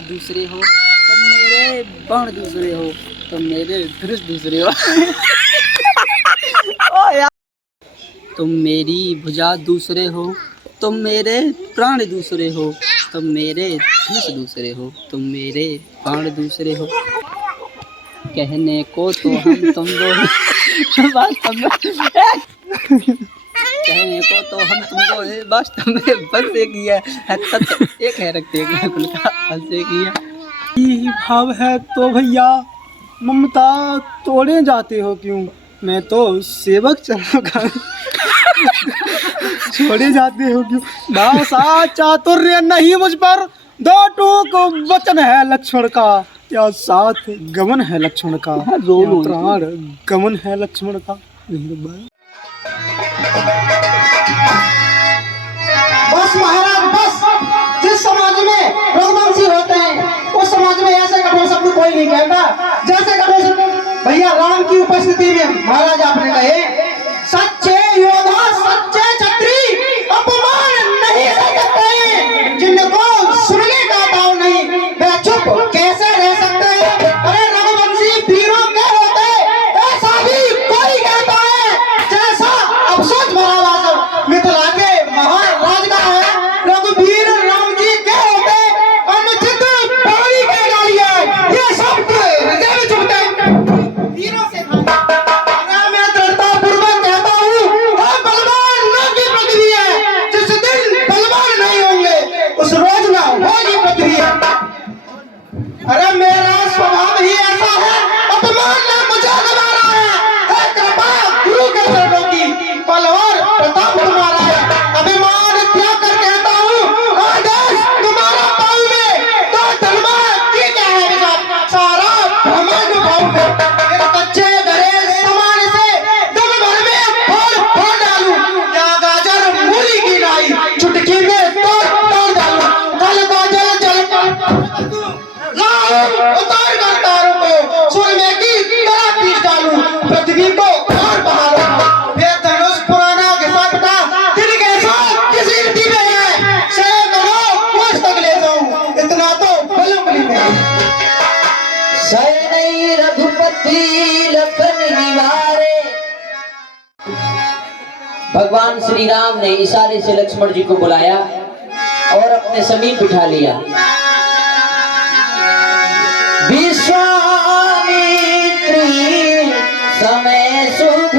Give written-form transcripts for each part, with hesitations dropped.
दूसरे हो तुम मेरे बाण दूसरे हो तुम मेरे धनुष दूसरे हो। ओ यार। तुम मेरी भुजा दूसरे हो तुम मेरे प्राण दूसरे हो तुम मेरे धनुष दूसरे हो तुम मेरे बाण दूसरे हो। कहने को तो हम तुम दोनों वास्तव में कहने को तो हम तुमको है वास्तव में बस एक ही है सत्य एक है रखते हैं कुल का बस एक ही है। यही भाव है तो भैया ममता तोड़े जाते हो क्यों? मैं तो सेवक चरणों का छोड़े जाते हो क्यों? भाषा चातुर्य नहीं मुझ पर दो टूक वचन है लक्ष्मण का या साथ गमन है लक्ष्मण का या प्राण गमन है लक्ष्मण का। बस महाराज बस, जिस समाज में रघुवंशी होते हैं उस समाज में ऐसे कठोर शब्द कोई नहीं कहता जैसे कठोर शब्द भैया राम की उपस्थिति में महाराज आपने कहे। सच्चे योद्धा सच्चे क्षत्रिय अपमान नहीं सह सकते, जिनको सुनने का भाव नहीं वे चुप कैसे रह सकते हैं? अरे रघुवंशी वीरों के होते ऐसा भी कोई कहता है जैसा अफसोस भरा वासव मिथिला के महान राज का है। रघुवीर राम जी के होते अनुचित पानी के डालिए ये सब हृदय में चुभते वीरों से मैं दृढ़ता पूर्वक कहता हूँ हम बलवान न की पृथ्वी है, जिस दिन बलवान नहीं होंगे उस रोज ना होगी पृथ्वी। अरे मेरा स्वभाव ही ऐसा है, अपमान ने मुझे दबा रहा है कृपा गुरु के चरणों की बल और प्रताप तुम्हारा है। अभिमान त्याग कर कहता हूँ आदेश तुम्हारा पाऊ में तो धर्म की क्या है विचार सारा ब्रह्मांड भाव में एक कच्चे घरे समान से दुख भर में फोड़ डालूं या गाजर मूली की लाई चुटकी में तोड़ डालूं कल गाजर जल उतार कर तारों को सुरमे की तरह पीस डालूं पृथ्वी को और बहारूं ये धनुष पुराना घिसा-पिटा जिनके साथ किसी रीति में है से करो कुछ तक ले जाऊं इतना तो बलम में सैन्य रघुपति लखन निवारे। भगवान श्री राम ने इशारे से लक्ष्मण जी को बुलाया और अपने समीप बिठा लिया। विश्वामित्री समय शुभ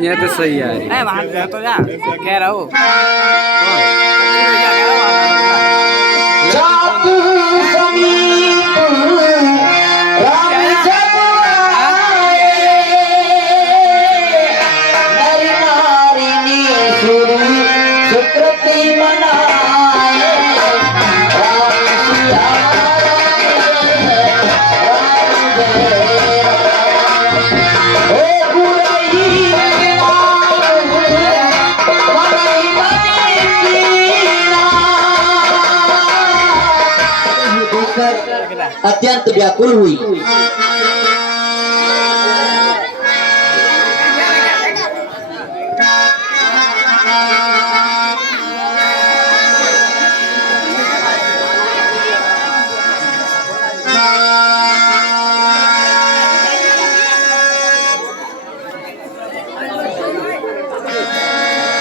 ये तो सही है वहाँ तो जा कह रहा हूँ अत्यंत व्याकुल हुई।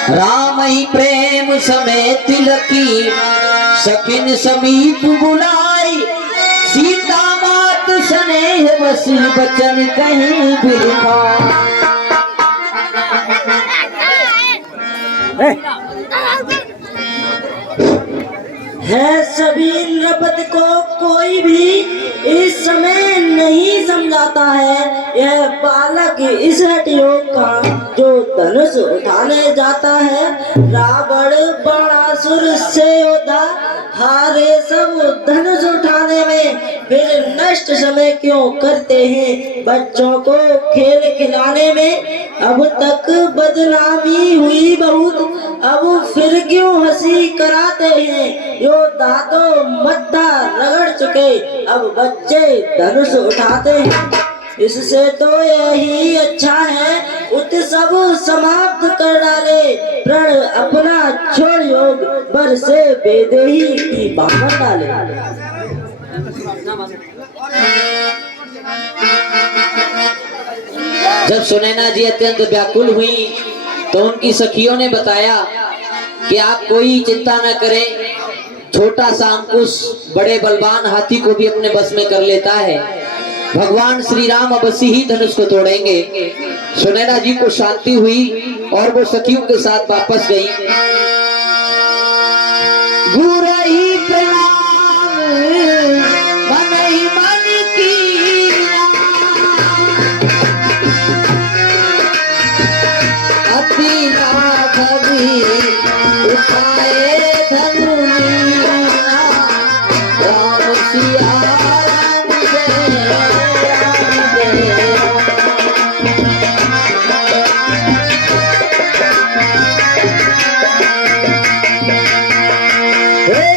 राम ही प्रेम समेत तिलकी सकिन समीप बुलाई सीता मात स्नेह बस बचन कहीं बिरखा। है सभी नृपति को कोई भी इस समय नहीं समझाता है यह बालक इस हटियोग का जो धनुष उठाने जाता है। रावण बड़ासुर से योद्धा हारे सब धनुष उठाने में फिर नष्ट समय क्यों करते हैं बच्चों को खेल खिलाने में। अब तक बदनामी हुई बहुत, अब फिर क्यों हंसी कराते हैं। यो दादो मत्था रगड़ चुके, अब बच्चे धनुष उठाते हैं। इससे तो यही अच्छा है उत्सव समाप्त कर डाले, प्रण अपना छोड़ योग बर से बेदेही की बाहर डाले। जब सुनैना जी अत्यंत व्याकुल हुई तो उनकी सखियों ने बताया कि आप कोई चिंता न करें, छोटा सा अंकुश बड़े बलवान हाथी को भी अपने बस में कर लेता है। भगवान श्री राम अवश्य ही धनुष को तोड़ेंगे। सुनैना जी को शांति हुई और वो सखियों के साथ वापस गई। गुरही प्रणाम मन ही मन की अति राघवी उपाए धनुनीना राम सिया राम जय राम जय।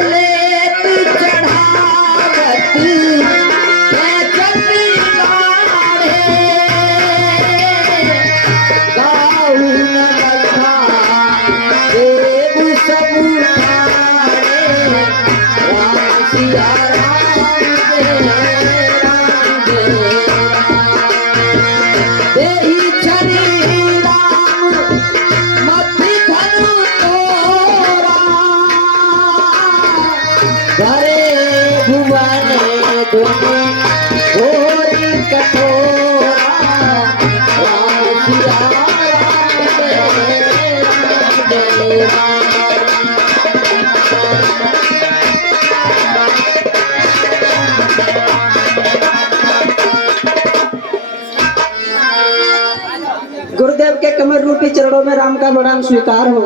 लेत चढ़ावत मैं चंडी मारे, गाऊ न लखा देव सब ठाणे, राम सिया राम जय राम जय। देहि छनि राम मति धनु तोरा, भरे भुवन धुनि घोरी कठोरा, राम सिया राम जय राम जय राम। गुरुदेव के कमर रूपी चरणों में राम का प्रणाम स्वीकार हो।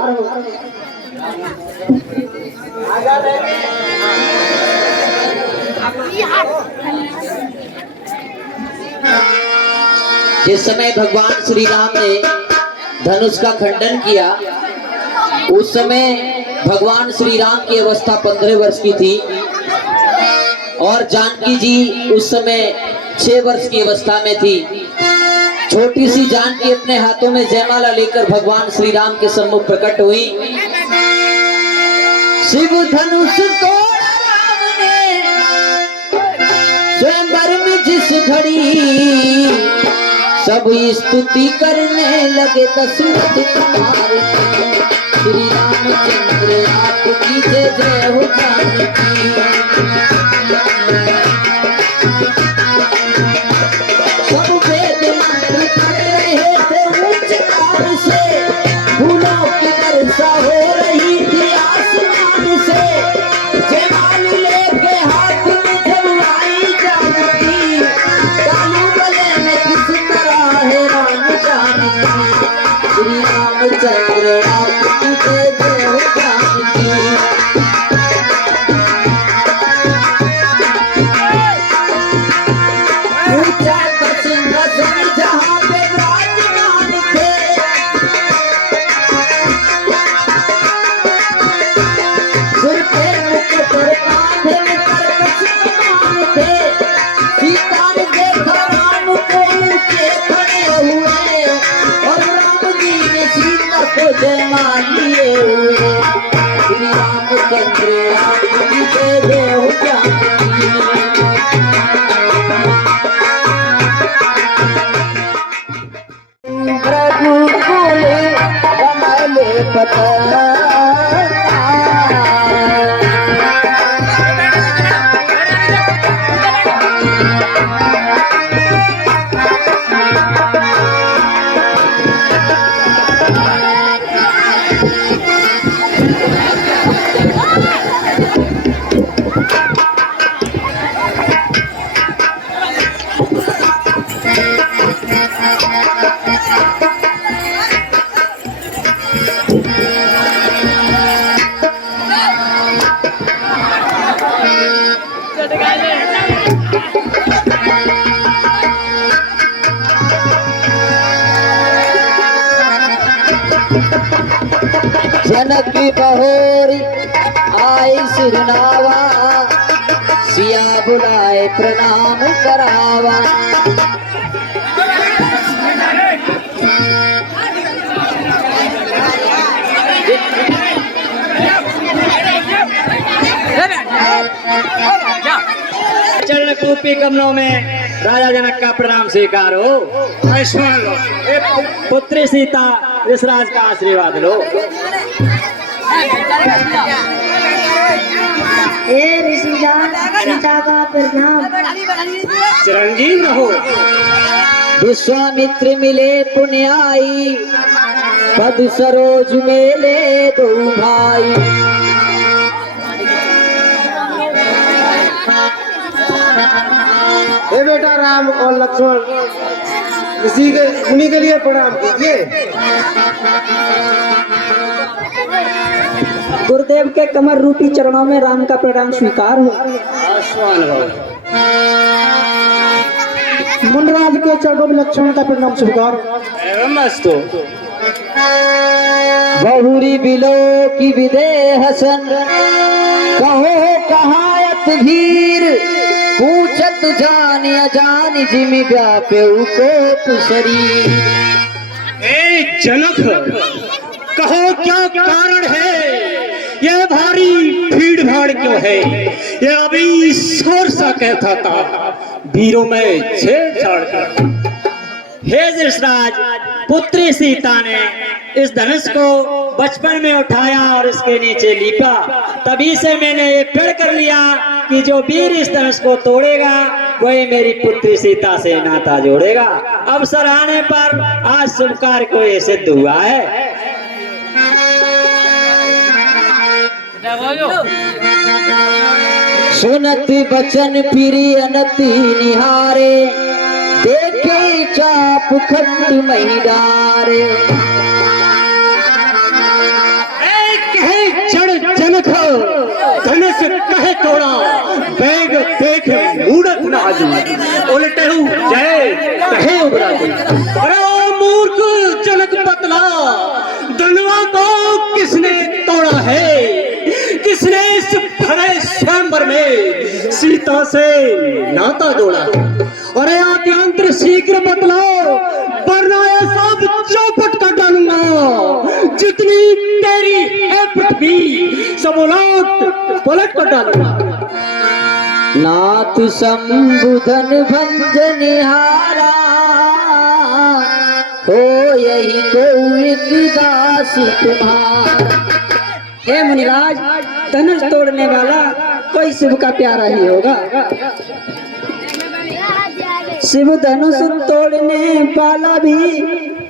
जिस समय भगवान श्री राम ने धनुष का खंडन किया उस समय भगवान श्री राम की अवस्था 15 वर्ष की थी और जानकी जी उस समय 6 वर्ष की अवस्था में थी। छोटी सी जानकी अपने हाथों में जयमाला लेकर भगवान श्री राम के सम्मुख प्रकट हुई। शिव धनुष तोड़ा राम ने स्वयंवर में जिस घड़ी, सब स्तुति करने लगे दशरथ कुमार की। श्री रामचंद्र आपकी जय जय हो जानकी। सब वेद मंत्र पढ़ रहे थे उच्चकार से, फूलों की वर्षा हो रही थी आसमान से। जयमाल लेके हाथ में जब आई जानकी, कानू गले में किस तरह है राम जानकी। श्री रामचंद्र आपकी जय जय हो जानकी। ऊंचा सिंहासन जहाँ पे विराजमान थे, सिर पे मुकुट और कांधे में करकश कमान थे। सीता ने देखा राम को ऊंचे खड़े हुए और राम जी ने सीता को जयमान लिए हुए। श्री रामचंद्र आपकी जय जय हो जानकी। रघुकुल कमल पतन जनक बहोरी आई सिरनावा, सिया बुलाए प्रणाम करावा। चरण कूपी कमलों में राजा जनक का प्रणाम स्वीकार हो। पुत्री सीता विश्राज का आशीर्वाद लो। हे ऋषिजान, सीता का प्रणाम। चिरंजीव रहो। विश्वामित्र मिले पुण्याई, पद सरोज मेले दो भाई। हे बेटा राम और लक्ष्मण, इसी के उन्हीं के लिए प्रणाम कीजिए। गुरुदेव के कमर रूपी चरणों में राम का प्रणाम स्वीकार हो। मुनराज के चरणों में लक्ष्मण का प्रणाम स्वीकार। एवं अस्तु। बहुरी बिलो की विदे हसन, कहो कहायत भीर। पूछत जान अजान जिमि व्याप्यउ कोप शरीर। ए जनक, कहो क्या कारण है? ये भारी भीड़ भाड़ क्यों है? ये अभी शोर सा कहता था, वीरों में छेड़छाड़ कर। हे दशराज, पुत्री सीता ने इस धनुष को बचपन में उठाया और इसके नीचे लीपा। तभी से मैंने ये प्रण कर लिया कि जो वीर इस धनुष को तोड़ेगा वही मेरी पुत्री सीता से नाता जोड़ेगा। अवसर आने पर आज शुभ कार्य को ये सिद्ध हुआ है। सुनत बचन प्रिय अनति निहारे, देखे चाप खट मही डारे। जनक धनुष कहे तोड़ा, बैग देख मूरत नाजू। उलटे जय कहे उबराजू। अरे ओ मूर्ख जनक पतला, धनुआ को किसने तोड़ा है? किसने इस भरे स्वयंवर में सीता से नाता जोड़ा? अरे आद्यंत्र शीघ्र बतलाओ, वरना ये सब चौपट कर डालूंगा। जितनी तेरी है पृथ्वी सब उलट पलट कर डालूंगा। नाथ संबुधन भंजनिहारा, हो यही को एक दास तुम्हारा। हे मुनिराज, धनुष तोड़ने वाला कोई शिव का प्यारा ही होगा। शिव धनुष तोड़ने वाला भी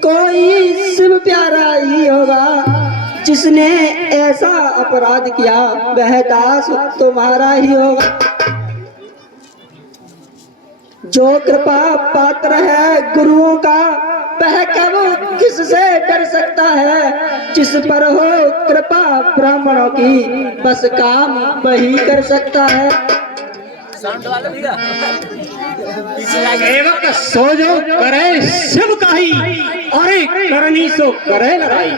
कोई शिव प्यारा ही होगा। जिसने ऐसा अपराध किया वह दास तुम्हारा ही होगा। जो कृपा पात्र है गुरुओं का, वह कब किससे डर सकता है? जिस पर हो कृपा ब्राह्मणों की, बस काम वही कर सकता है। सेवक सोजो करे शिव का ही, अरे करनी सो करे लड़ाई।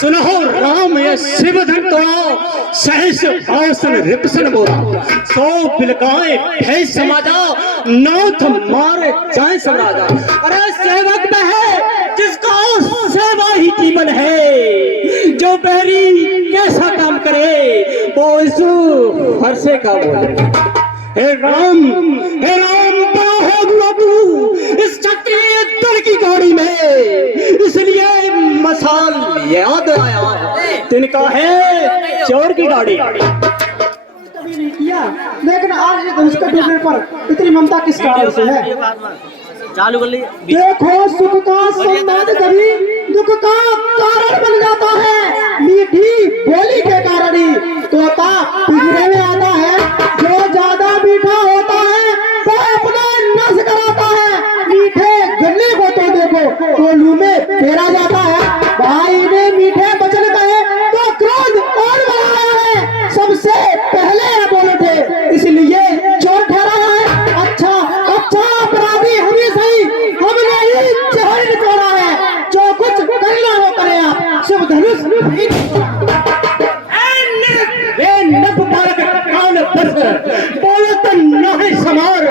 सुनो राम ये शिव धन तोड़ा, सहस भाषण रिपसन बोला। सौ बिलकाए भय समाजा, नाथ मारे जाए सब राजा। अरे सेवक में है जिसका सेवा ही जीवन है। जो बहरी कैसा काम करे वो इस हर्षे का बोले। हे राम बड़ा हो गुरु तू इस क्षत्रिय दल की गाड़ी में, इसलिए मसाल याद आया। तिनका है चोर की गाड़ी। कभी नहीं किया, लेकिन आज ये धनुष के टूटने पर इतनी ममता किस कारण से है? चालू कर ली। देखो सुख का संबंध कभी दुख का कारण बन जाता है। मीठी बोली के कारण ही तोता पिंजरे में आता है। जो ज्यादा मीठा होता है वह अपना नस कराता है। मीठे गन्ने को तो देखो कोल्हू में फेरा जाता है। भाई ने मीठे वचन कहे तो क्रोध और बढ़ाया है। सबसे पहले बोले थे इसलिए चोर ठहराया है। अच्छा अपराधी हमें सही, हमने ही जहर निकाला है। जो कुछ करना वो करे आप। शिव नभ बालक कान बस बोलत नाहि समार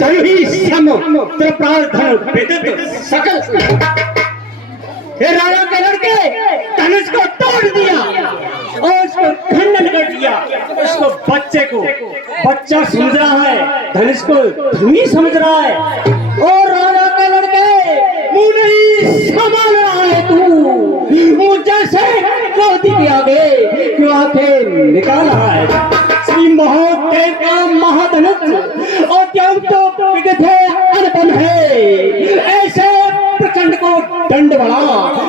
दही सम त्रिप्राण धन विदित सकल। हे राजा के लड़के धनुष को तोड़ दिया और उसको खंडन कर दिया। उसको बच्चा समझ रहा है, धनुष को धनी समझ रहा है। और राजा के लड़के मुंह नहीं संभाल रहा है तू, मुझे से क्रोधी के आगे क्यों आंखें निकाल रहा है। श्री महादेव का महाधनुष और क्यों तो विगत है अनुपम है। ऐसे प्रचंड को दंड बढ़ा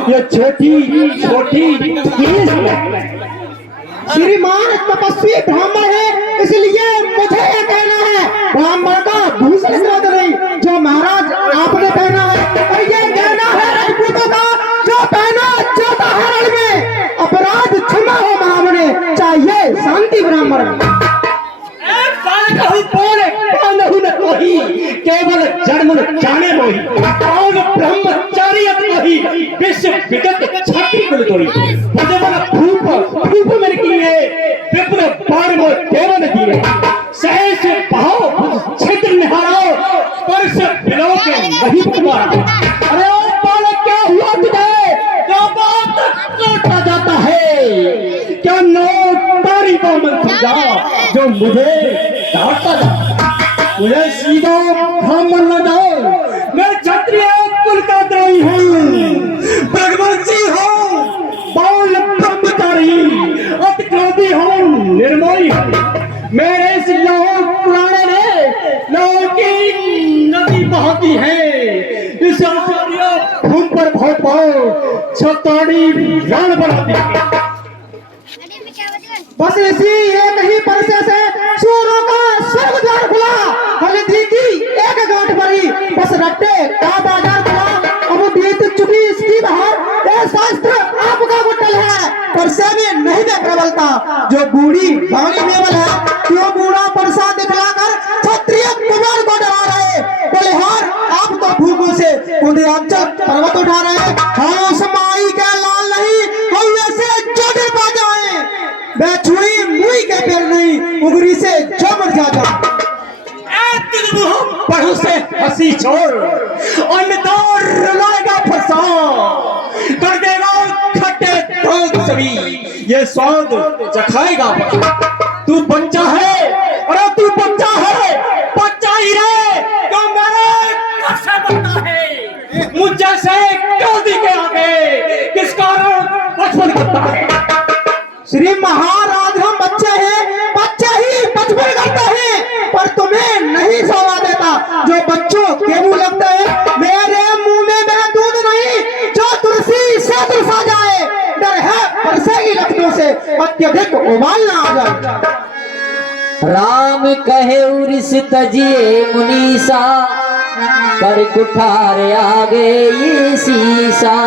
ये छोटी श्रीमान तपस्वी ब्राह्मण है, इसलिए मुझे ये कहना है ब्राह्मण का भूषण विरोध नहीं जो महाराज आपने पहना है, और ये कहना है राजपूतों का जो पहना जाता है रण में। अपराध क्षमा हो महामने, चाहिए शांति ब्राह्मण। केवल जन्म जाने मोही और ब्रह्मचारी मोही विश्व विगत छाती कुल तोड़ी मुझे बना धूप मेरे किए विप्र बाण मो देवन दिए सहस भाव क्षेत्र निहारो परस बिलो के वही तुम्हारा। अरे ओ बालक क्या हुआ तुझे, क्या बात लौटा जाता है, क्या नौकरी को मन समझा जो मुझे डांटता जाता। मुझे सीधा ब्राह्मण न जाओ, मैं क्षत्रिय कुल का द्रोही हूँ, भगवंशी हूँ, बाल ब्रह्मचारी, अति क्रोधी हूँ, निर्मोही हूँ। मेरे इस लोह पुराने में लोह की नदी बहती है, इस आचार्य भूमि पर बहुत बहुत छताड़ी रण बनाती है। बस इसी एक ही परिचय से सूरों का स्वर्ग द्वार खुला, हल्दी की एक गांठ भरी, बस रट्टे का बाजार खुला। अब बीत चुकी इसकी बहार, ये शास्त्र आपका गुटल है, परसे में नहीं दे प्रबलता जो बूढ़ी बाणी नेवल है। क्यों बूढ़ा परसा दिखलाकर क्षत्रिय कुमार को डरा रहे, बलिहार आप तो भूखों से उदयांचल पर्वत उठा रहे। हम उस माई के लाल नहीं, हम वैसे जोड़े पा जाए, बेचुई मुई के पैर नहीं, उगरी से जो मर जाता। बढ़ू से हंसी छोड़ और रुलाएगा फसा, कर देगा खट्टे ठोक सभी, ये स्वाद चखाएगा। तू बच्चा है, अरे तू बच्चा है, बच्चा ही रे, क्यों मेरे कैसे बनता है, मुझे से क्यों दिखे आगे, किस कारण बचपन करता है। श्री महाराज हम बच्चे हैं, बच्चे ही बचपन करते हैं, पर तुम्हें नहीं सवा देता जो बच्चों के मुंह लगते हैं। मेरे मुंह में मैं दूध नहीं जो तुलसी से तुलसा जाए, डर है बरसेगी लखनऊ से अत्यधिक उबाल ना आ जाए। राम कहे उरिस तजिए मुनीसा, कर कुठार आगे ये शीशा।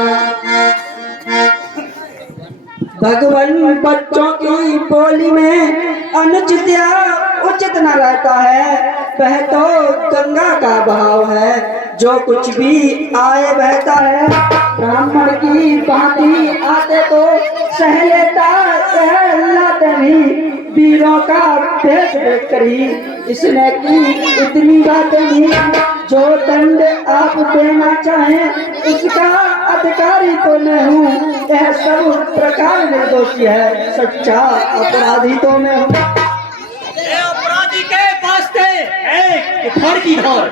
भगवान बच्चों की बोली में अनुचित या उचित न रहता है, वह तो गंगा का बहाव है, जो कुछ भी आए बहता है। ब्राह्मण की भांति आते तो सह लेता, सहलाते नहीं, वीरों का भेष देख कर ही इसने की इतनी बातें नहीं। जो दंड आप देना चाहें उसका अधिकारी तो मैं हूँ, यह सब प्रकार निर्दोषी है, सच्चा अपराधी तो मैं हूँ। अपराधी के वास्ते एक घर की धार,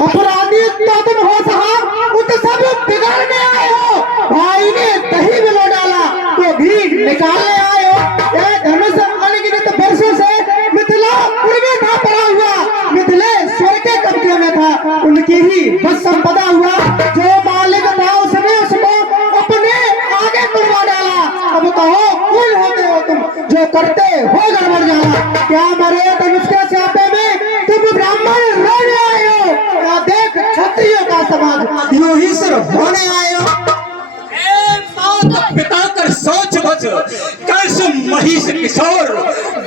अपराधी तो तुम हो साहब, उत सब बिगाड़ने आए हो। भाई ने दही में लो डाला तो घी निकालने आए हो। ये धनुष अनगिनत वर्षों से मिथिलापुर में था पड़ा हुआ, मिथिलेश्वर के कब्जे में था, उनकी ही बस संपदा हुआ। जो मालिक था उसने उसको अपने आगे तुड़वा डाला। अब कहो कौन होते हो तुम जो करते हो गड़बड़ जाला। क्या मरे धनुष के छापे में तुम ब्राह्मण रोने आए हो, या देख क्षत्रियों का समाज यूं ही सिर्फ होने आए हो। पिता कर सोच बच कंस महिष किशोर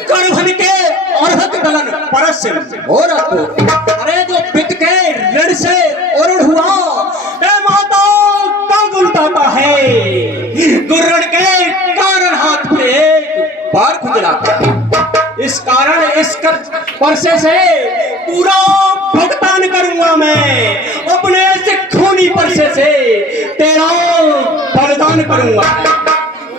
गर्भन के अर्हत दलन परस हो रखो। अरे जो पित के ऋण से उरुण हुआ, ए माता कब उल्टाता है, गुर्रण के कारण हाथ पे बार खुजलाता है। इस कारण इस परसे से पूरा भुगतान करूंगा मैं, अपने ऐसे खूनी परसे से तेरा बलिदान करूंगा।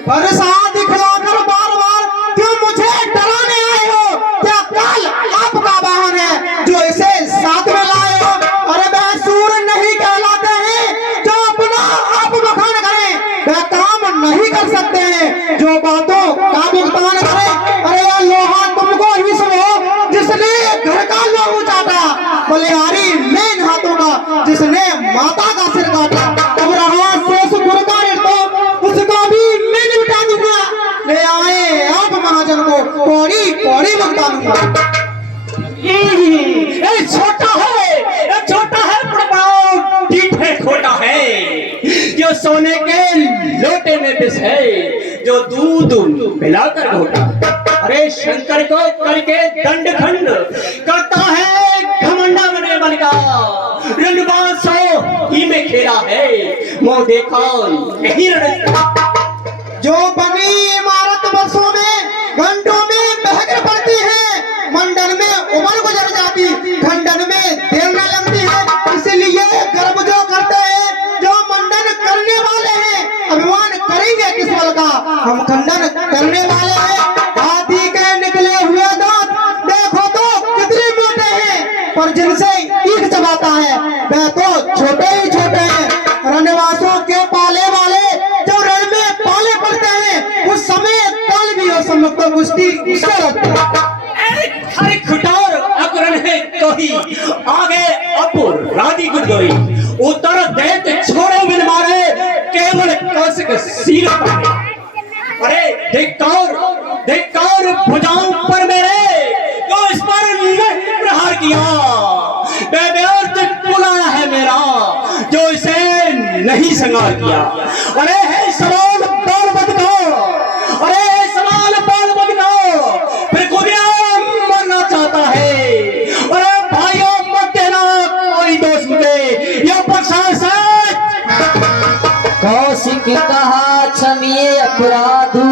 परसा दिखलाकर बार बार क्यों मुझे डराने आए हो? क्या काल आपका वाहन है जो इसे साथ में लाए हो? अरे वह सूर नहीं कहलाते हैं जो अपना आप बखान करें, वह काम नहीं कर सकते हैं जो बातों का भुगतान करें। अरे यह लोहा तुमको ही सुनो जिसने घर का लोहू चाटा, बलिहारी ने इन हाथों का जिसने माता का सिर काटा। अब रहा शेष गुरु का तो उसको भी मैं निपटा दूंगा। ले आए आप महाजन को कौड़ी कौड़ी भुगता दूंगा। ये छोटा है प्रभाव, ठीक है खोटा है, जो सोने के लोटे में विष है, जो दूध मिलाकर घोटा। अरे शंकर को करके दंड खंड करता है घमंडा बने बन का, रंगबासों ही में खेला है, मोह देखा नहीं रड़ता। जो बनी इमारत वर्षों में घंटों में बहकर पड़ती है, मंडल में उम्र गुजर जाती, खंडन में देर न लगती है। इसलिए गर्व जो करते हैं जो मंडन करने वाले हैं, अभिमान करेंगे किस बल का, हम खंडन करने वाले हैं। हाथी के निकले हुए दांत देखो तो कितने मोटे हैं, पर जिनसे ईख चबाता है वह तो छोटे ही छोटे हैं। रणवासों के पाले वाले जो रण में पाले पड़ते हैं, उस समय काल भी हो सम्मुख तो कुश्ती उससे लगती है। हरे खुटार अकरण है कोई, आगे अपुर राधी गुदोई, उतर देत छोड़ो बिन मारे, केवल कौशिक सिर पाए। अरे धिक्कार भुजाओं पर मेरे, जो इस पर नहीं प्रहार किया, बेव्यर्थ बुलाया है मेरा, जो इसे नहीं संगार किया। अरे है सवाल बाल मत को, अरे है सवाल बाल मत को, फिर खुदिया मरना चाहता है। अरे भाइयों मत देना कोई दोस्त मुझे, यह प्रशासन। कौशिक कहा क्षमिए अपराधु,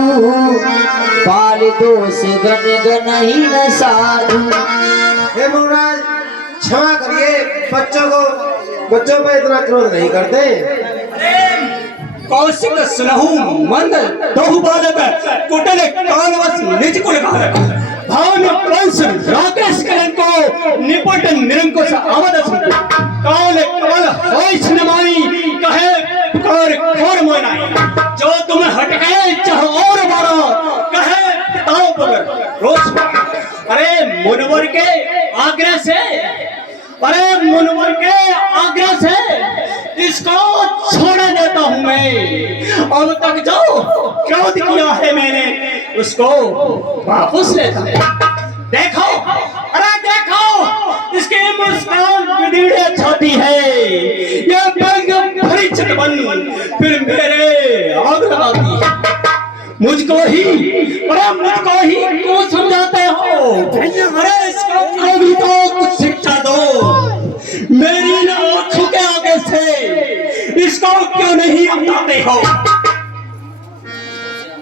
बाल दोष गन गन ही न साधु। हे महाराज क्षमा करिए, बच्चों पर इतना क्रोध नहीं करते। कौशिक सुनहु मंद दोहु बालक, कुटल कालवश निज कुल बालक, भावन कंस राकेश कलन को, निपट निरंकुश अवध सुन, काल कमल होइछ नमाई, कहे पुकार खोर मोनाई, जो तुम हटके चाहो और मारो, कहे पिताओं पगर रोष। अरे मुनवर के आग्रह से, इसको छोड़ देता हूं मैं। अब तक जो क्रोध किया है मैंने, उसको वापस लेता हूं। देखो, अरे देखो, इसके मुस्कान विदीड़े छाती है, ये व्यंग भरी चितवन फिर मेरे आग लगाती है। मुझको ही क्यों समझाते हो? अरे इसको अभी तो कुछ शिक्षा दो, मेरी ना आंखों के आगे से इसको क्यों नहीं हटाते हो?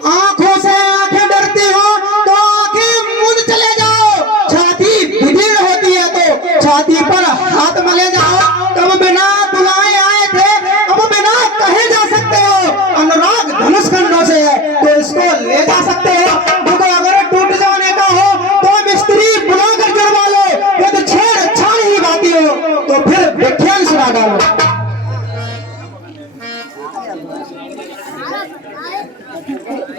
आंखों से आंखें डरती हो तो आंखें मूंद चले जाओ। छाती भिड़ीड़ होती है तो छाती पर हाथ मले जाओ। तब बिना बुलाए आए थे, अब बिना कहे जा सकते हो। अनुराग धनुष खंडों से है तो इसको ले जा सकते हो। देखो, अगर टूट जाने का हो तो मिस्त्री बुलाकर जुड़वा लो, यदि छेड़छाड़ ही बाती हो तो फिर व्याख्यान सुना डालो।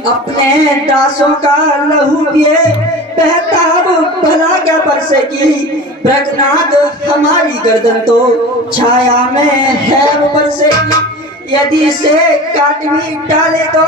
अपने दासों का लहू पिए बहता वो भला क्या परसे की, ब्रजनाथ हमारी गर्दन तो छाया में है वो परसे की। यदि से काट भी डाले तो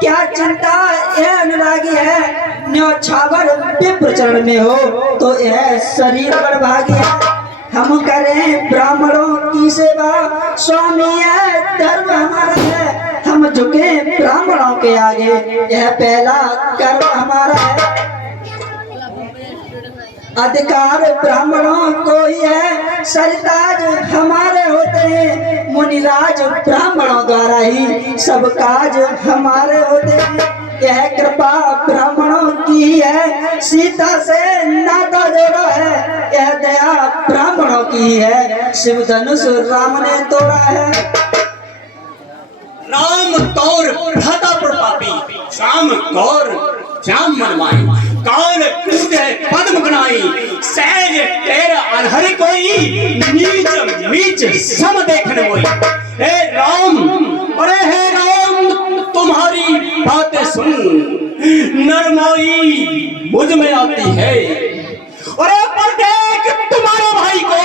क्या चिंता यह अनुरागी है, न्योछावर विप्र चरण में हो तो यह शरीर बड़भागी है। हम करें ब्राह्मणों की सेवा, स्वामी है धर्म हमारा है। हम झुके ब्राह्मणों के आगे, यह पहला कर्म हमारा है। अधिकार ब्राह्मणों को ही है, सरताज हमारे होते हैं। मुनिराज ब्राह्मणों द्वारा ही सब काज हमारे होते हैं। यह कृपा ब्राह्मणों है, सीता से नाता जोड़ा है, यह दया ब्राह्मणों की है, शिव धनुष राम ने तोड़ा है। राम तौर भ्राता प्रतापी, श्याम गौर श्याम मनमाई, काल कूद है पद्म बनाई, सहज तेरा अनहरि कोई, नीच नीच सम देखन मोई। हे राम, अरे हे राम, तुम्हारी बातें सुन नरमाई मुझ में आती है। अरे पर देख तुम्हारे भाई को,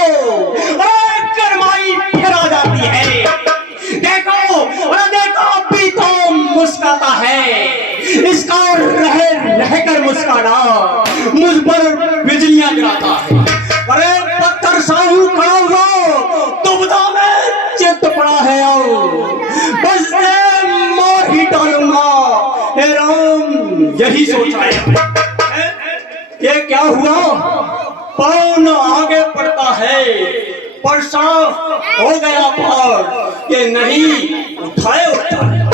अरे करमाई फिर आ जाती है। देखो, अरे देखो अभी तो मुस्कुराता है, इसका रह कर मुस्काना मुझ पर बिजलियां गिराता है। अरे पत्थर साहू खड़ा हुआ, दुविधा में चित्त पड़ा है, बस मार ही डालूंगा। हे राम, यही सोचा है। ये क्या हुआ? पौन आगे बढ़ता है, पर साफ हो गया पार, ये नहीं उठाए उठाए।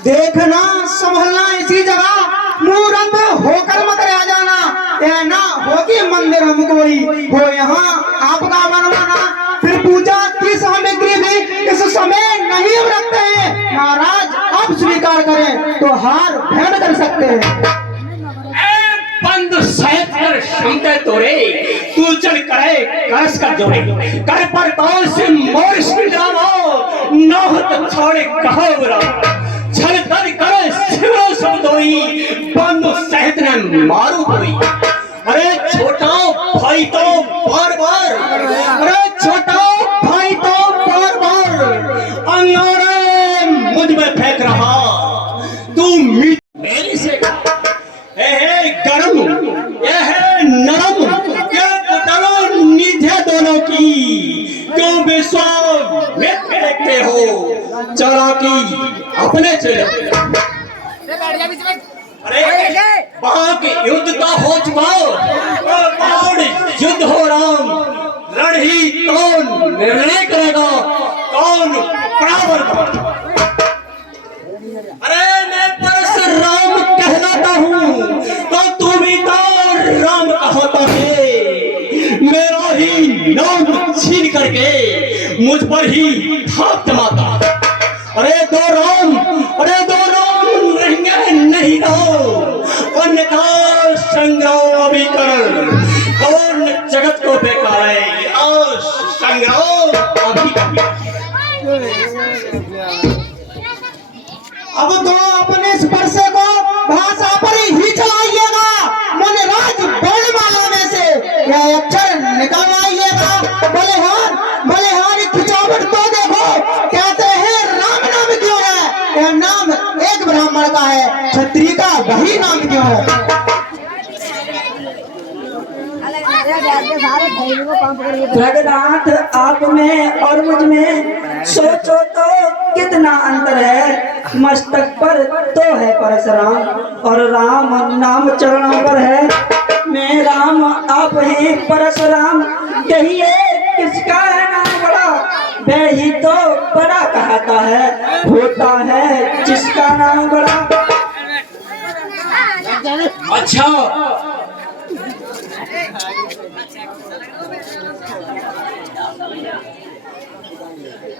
देखना संभलना इसी जगह, मूर्त होकर मत रह जाना, यह ना होगी मंदिर हम कोई हो यहाँ आपका बनवाना। फिर पूजा की सामग्री भी इस समय नहीं हम रखते हैं, महाराज आप स्वीकार करें तो हार भेंट कर सकते हैं। बंद सहित कर शंकर तोरे, तू चल करे करस कर जोड़े, कर पर तौर से मोर सिंगारो, नौहत छोड़े कहो बुरा, छल कर करे शिवरो सब दोई, बंद सहित न मारू कोई। अरे छोटा भाई तो बार बार, अरे छोटा भाई तो बार बार अंगारे मुझ में फेंक रहा, तू मेरी से गरम, यह है नरम, क्या बताओ निधे दोनों की, क्यों विश्वास में देखते हो चालाकी अपने चले। अरे वहां के युद्ध का हो चुका, और युद्ध हो राम, रण ही कौन निर्णय करेगा, कौन बराबर का। अरे मैं परशुराम कहलाता हूँ, तो तू भी तो राम कहता है, मेरा ही नाम छीन करके मुझ पर ही थाप जमाता। अरे दो राम, अरे दो राम रहेंगे नहीं रहो, अन्यथा संग्राम अभी कर, कौन जगत को बेकार है, और संग्राम अभी कर। अब तो अपने स्पर्श को भाषा पर ही चलाइएगा, मन राज वर्णमाला में से यह अक्षर निकलवाइएगा। बलिहार खिंचावट तो देखो, कहते हैं राम नाम क्यों है, यह नाम एक ब्राह्मण का है, क्षत्रिय का वही नाम क्यों है। जगन्नाथ, आप में और मुझ में सोचो तो कितना अंतर है, मस्तक पर तो है परशुराम, और राम नाम चरणों पर है। मैं राम, आप हैं परशुराम, कहिए किसका है नाम बड़ा, वह ही तो बड़ा कहता है, होता है जिसका नाम बड़ा। अच्छा,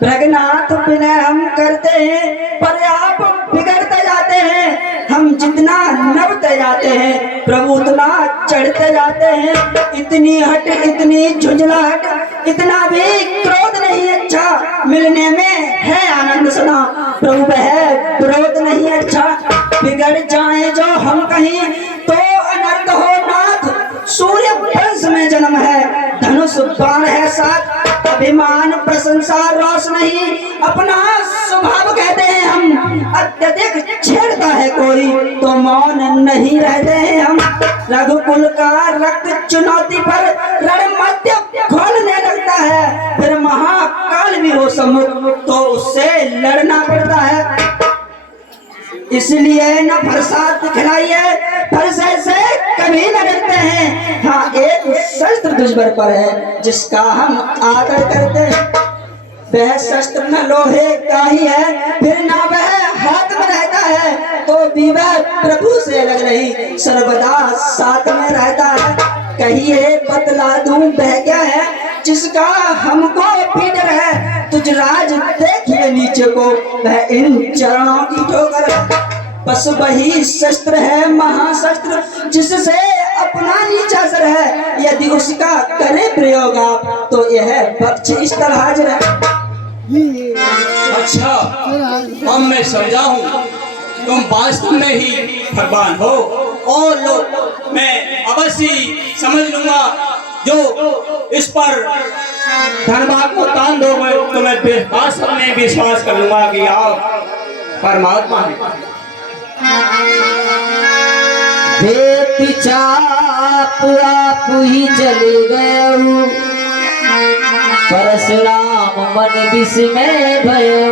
प्रज्ञानाथ विनय हम करते हैं, पर आप बिगड़ते जाते हैं, हम जितना नबते जाते हैं, प्रभु उतना चढ़ते जाते हैं। इतनी हट, इतनी झुंझलाहट, इतना भी क्रोध नहीं अच्छा, मिलने में है आनंद सदा, प्रभु है विरोध नहीं अच्छा। बिगड़ जाए जो हम कहीं तो अनर्थ हो नाथ, सूर्य वंश में जन्म है, धनुष बाण है साथ, अभिमान प्रशंसा रोष नहीं, अपना स्वभाव कहते हैं हम, अत्यधिक छेड़ता है कोई तो मौन नहीं रहते हैं हम। रघुकुल का रक्त चुनौती पर रण मध्य खोलने लगता है, फिर महाकाल भी हो सम्मुख तो उससे लड़ना पड़ता है। इसलिए न प्रसाद खिलाइए, फरसे से कभी न डरते हैं। हाँ, एक शस्त्र दुश्मन पर है जिसका हम आदर करते हैं, वह शस्त्र न लोहे का ही है, फिर ना वह हाथ में रहता है, तो विवाह प्रभु से अलग नहीं, सर्वदा साथ में रहता है। कहिए बतला दूं वह क्या है जिसका हमको फिक्र है। तुझ राज देखिए नीचे को, वह इन चरणों की ठोकर है। बस वही शस्त्र है महाशस्त्र जिससे अपना नीचा सर है। यदि उसका करे प्रयोग आप तो यह बख्शिश स्थल हाजिर है। अच्छा, अब मैं समझा हूँ तुम वास्तव में ही भगवान हो। और लो, मैं अवश्य समझ लूंगा। जो इस पर धनभाग को तान दोगे तो मैं वास्तव में विश्वास कर लूंगा कि आप परमात्मा हैं। देती चाप आप ही चले गए, परशुराम मन विस्मय भयो।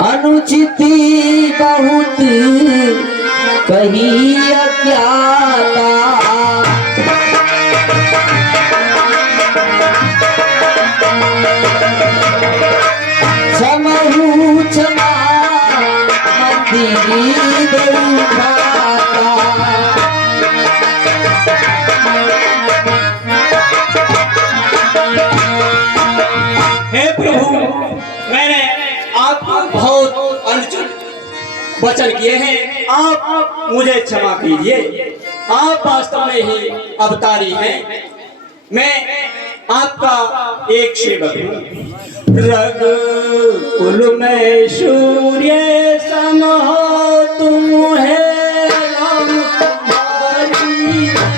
अनुचिति बहुत कही अज्ञाता, समहु क्षमा मंदिरी देवता। हे प्रभु, मैंने आपको बहुत अनुचित वचन किए हैं, आप मुझे क्षमा कीजिए। आप वास्तव में ही अवतारी हैं, मैं आपका एक सेवक हूँ। रघुकुल में सूर्य सम हो तुम है राम तुम्हारी है।